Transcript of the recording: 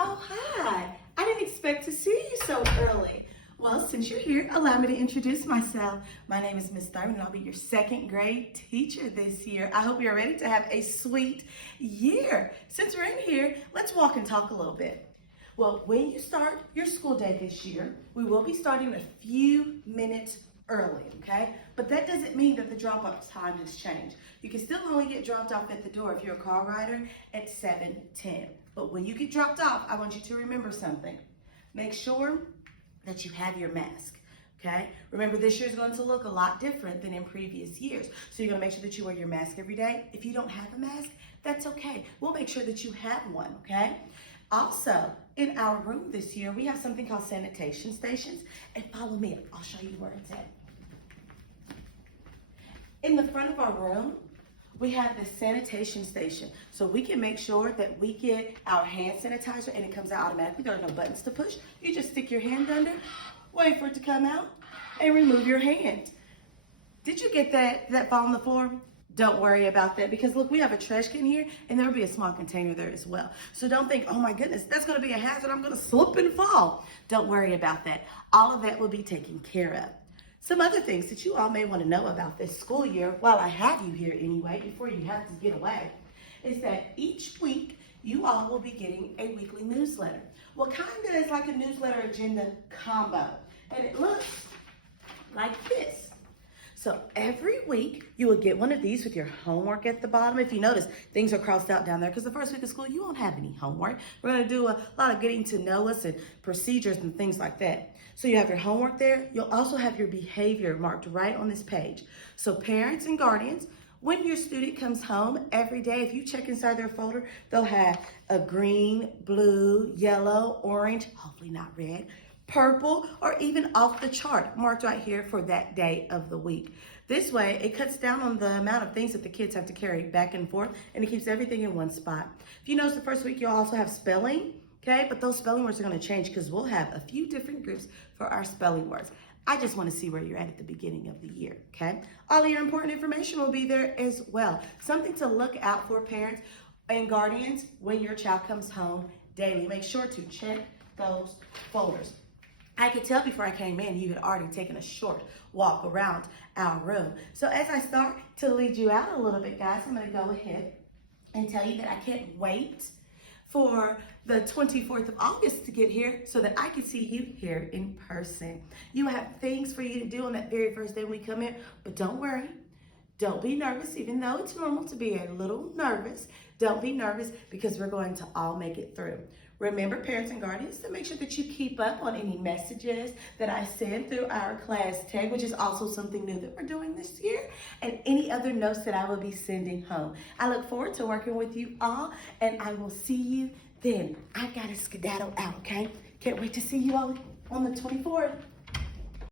Oh, hi. I didn't expect to see you so early. Well, since you're here, allow me to introduce myself. My name is Miss Thurman, and I'll be your second grade teacher this year. I hope you're ready to have a sweet year. Since we're in here, let's walk and talk a little bit. Well, when you start your school day this year, we will be starting a few minutes early, okay? But that doesn't mean that the drop-off time has changed. You can still only get dropped off at the door if you're a car rider at 7:10. But when you get dropped off, I want you to remember something. Make sure that you have your mask, okay? Remember, this year is going to look a lot different than in previous years. So you're going to make sure that you wear your mask every day. If you don't have a mask, that's okay. We'll make sure that you have one, okay? Also, in our room this year, we have something called sanitation stations. And follow me, I'll show you where it's at. In the front of our room, we have the sanitation station. So we can make sure that we get our hand sanitizer and it comes out automatically. There are no buttons to push. You just stick your hand under, wait for it to come out, and remove your hand. Did you get that fall on the floor? Don't worry about that because look, we have a trash can here and there will be a small container there as well. So don't think, oh my goodness, that's gonna be a hazard, I'm gonna slip and fall. Don't worry about that. All of that will be taken care of. Some other things that you all may want to know about this school year, while I have you here anyway, before you have to get away, is that each week you all will be getting a weekly newsletter. Well, kind of is like a newsletter agenda combo, and it looks like this. So every week you will get one of these with your homework at the bottom. If you notice, things are crossed out down there because the first week of school, you won't have any homework. We're going to do a lot of getting to know us and procedures and things like that. So you have your homework there. You'll also have your behavior marked right on this page. So parents and guardians, when your student comes home every day, if you check inside their folder, they'll have a green, blue, yellow, orange, hopefully not red, purple, or even off the chart marked right here for that day of the week. This way, it cuts down on the amount of things that the kids have to carry back and forth, and it keeps everything in one spot. If you notice, the first week you'll also have spelling, okay? But those spelling words are going to change because we'll have a few different groups for our spelling words. I just want to see where you're at the beginning of the year, okay? All of your important information will be there as well. Something to look out for, parents and guardians, when your child comes home daily. Make sure to check those folders. I could tell before I came in, you had already taken a short walk around our room. So as I start to lead you out a little bit, guys, I'm gonna go ahead and tell you that I can't wait for the 24th of August to get here so that I can see you here in person. You have things for you to do on that very first day when we come in, but don't worry. Don't be nervous, even though it's normal to be a little nervous. Don't be nervous because we're going to all make it through. Remember, parents and guardians, to make sure that you keep up on any messages that I send through our class tag, which is also something new that we're doing this year, and any other notes that I will be sending home. I look forward to working with you all, and I will see you then. I gotta skedaddle out, okay? Can't wait to see you all on the 24th.